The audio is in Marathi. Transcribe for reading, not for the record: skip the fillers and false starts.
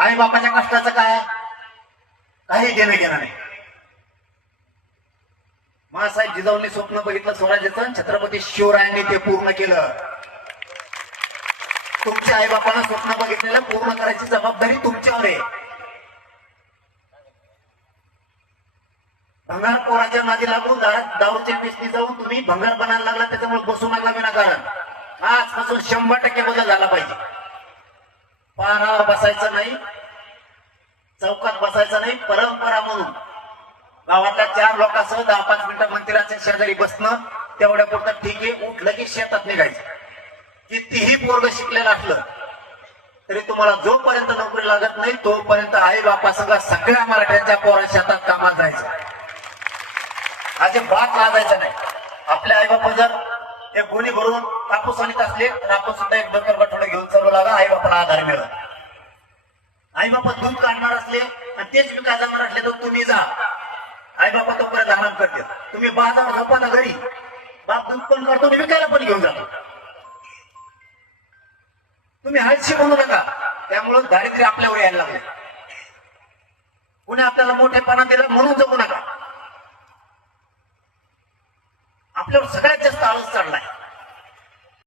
आई बापाच्या कष्टाचं काय काही घेणं घेणं नाही. मासाहेब जिजाऊंनी स्वप्न बघितलं स्वराज्याचं, छत्रपती शिवरायांनी ते पूर्ण केलं. तुमच्या आई बापानं स्वप्न बघितलेलं पूर्ण करायची जबाबदारी तुमच्यावर आहे. भंगार पोराच्या नादी लागून दारूच्या मेसनी जाऊन तुम्ही भंगार बनायला लागला, त्याच्यामुळे बसू लागला विनाकारण. आजपासून 100% बदल झाला पाहिजे. पारावर बसायचं नाही, चौकात बसायचं नाही. परंपरा म्हणून गावातल्या 4 लोकांसह 10-5 मिनिटं मंदिराच्या शेजारी बसणं तेवढ्या पुरतं ठीक आहे. उठलं की शेतात निघायचं. कितीही पोरग शिकलेलं असलं तरी तुम्हाला जोपर्यंत नोकरी लागत नाही तोपर्यंत आई बापा सगळ्या मराठ्यांच्या पोरा शेतात कामात जायचं. अजिबात लाजायचं नाही. आपल्या आई बापा जर एक गोणी भरून कापूस आणत असले तर आपण सुद्धा एक डोकर गठोडे घेऊन चालू लागा, आई बापाला आधार मिळत. आई बापा दूध काढणार असले आणि तेच विकास जाणार असले तर तुम्ही जा, आई बापा तोपर्यंत आराम करते. तुम्ही बाजार झोपा ना घरी, बाप दूध पण करतो आणि विकायला पण घेऊन जातो. तुम्ही हळशी म्हणू नका. त्यामुळे दारिद्र्य आपल्यावर यायला लागले. कुणी आपल्याला मोठेपणा दिला म्हणून जगू नका. आपल्यावर सगळ्यात जास्त आळस चढलाय.